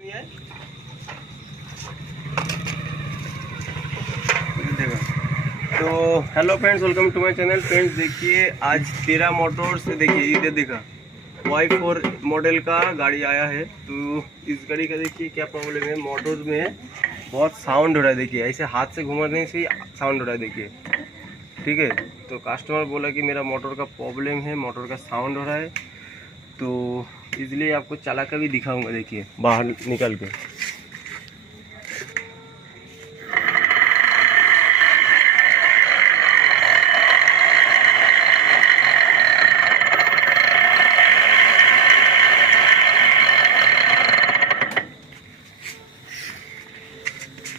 तो hello friends, welcome to my channel. Friends देखिए, आज तेरा मोटर्स से देखिए इधर देखा Y4 मॉडल का गाड़ी आया है। तो इस गाड़ी का देखिए क्या प्रॉब्लम है, मोटर्स में बहुत साउंड हो रहा है। देखिए ऐसे हाथ से घुमाने से ही साउंड हो रहा है, देखिए ठीक है। तो कस्टमर बोला कि मेरा मोटर का प्रॉब्लम है, मोटर का साउंड हो रहा है। तो इसलिए आपको चला कर भी दिखाऊंगा, देखिए बाहर निकल के।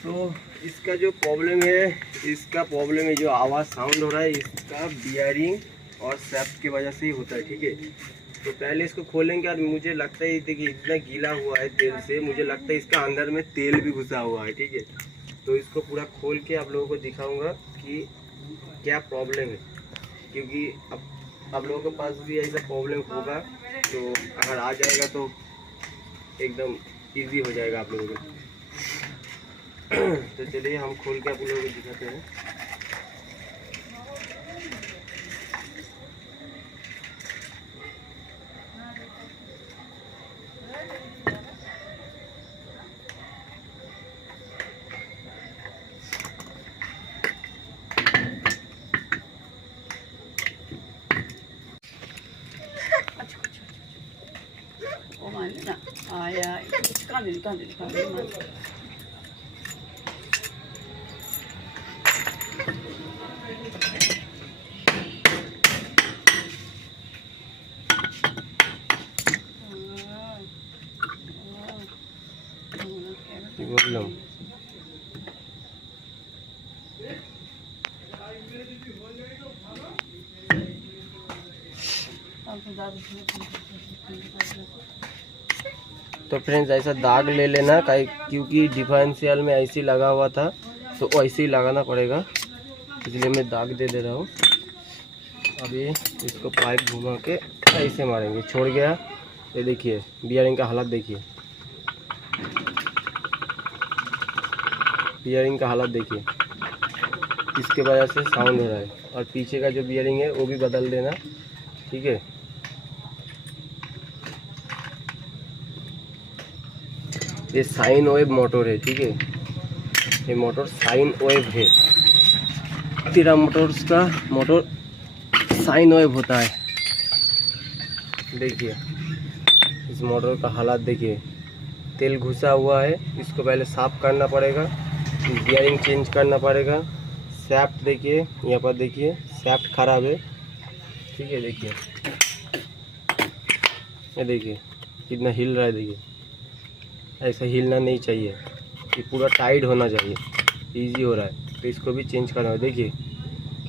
तो इसका जो प्रॉब्लम है, जो आवाज़ साउंड हो रहा है, इसका बियरिंग और सैफ्ट की वजह से ही होता है, ठीक है। तो पहले इसको खोलेंगे और मुझे लगता है देखिए इतना गीला हुआ है तेल से, मुझे लगता है इसका अंदर में तेल भी घुसा हुआ है, ठीक है। तो इसको पूरा खोल के आप लोगों को दिखाऊंगा कि क्या प्रॉब्लम है, क्योंकि अब आप लोगों के पास भी ऐसा प्रॉब्लम होगा। तो अगर आ जाएगा तो एकदम ईजी हो जाएगा आप लोगों को। तो चलिए हम खोल के आप लोगों को दिखाते हैं। बोलूं तो फ्रेंड्स ऐसा दाग ले लेना, क्योंकि डिफरेंशियल में ऐसे ही लगा हुआ था, तो ऐसे ही लगाना पड़ेगा, इसलिए मैं दाग दे रहा हूँ। अभी इसको पाइप घुमा के ऐसे मारेंगे, छोड़ गया। ये देखिए बियरिंग का हालत देखिए, बियरिंग का हालत देखिए, इसके वजह से साउंड हो रहा है। और पीछे का जो बियरिंग है वो भी बदल देना, ठीक है। ये साइन वेव मोटर है, ठीक है। ये मोटर साइन वेव है, तेरा मोटर्स का मोटर साइन वेव होता है। देखिए इस मोटर का हालत देखिए, तेल घुसा हुआ है, इसको पहले साफ करना पड़ेगा, बियरिंग चेंज करना पड़ेगा। सैफ्ट देखिए, यहाँ पर देखिए सैफ्ट खराब है, ठीक है। देखिए ये देखिए कितना हिल रहा है, देखिए ऐसा हिलना नहीं चाहिए, ये पूरा टाइट होना चाहिए, इजी हो रहा है। तो इसको भी चेंज करना है, देखिए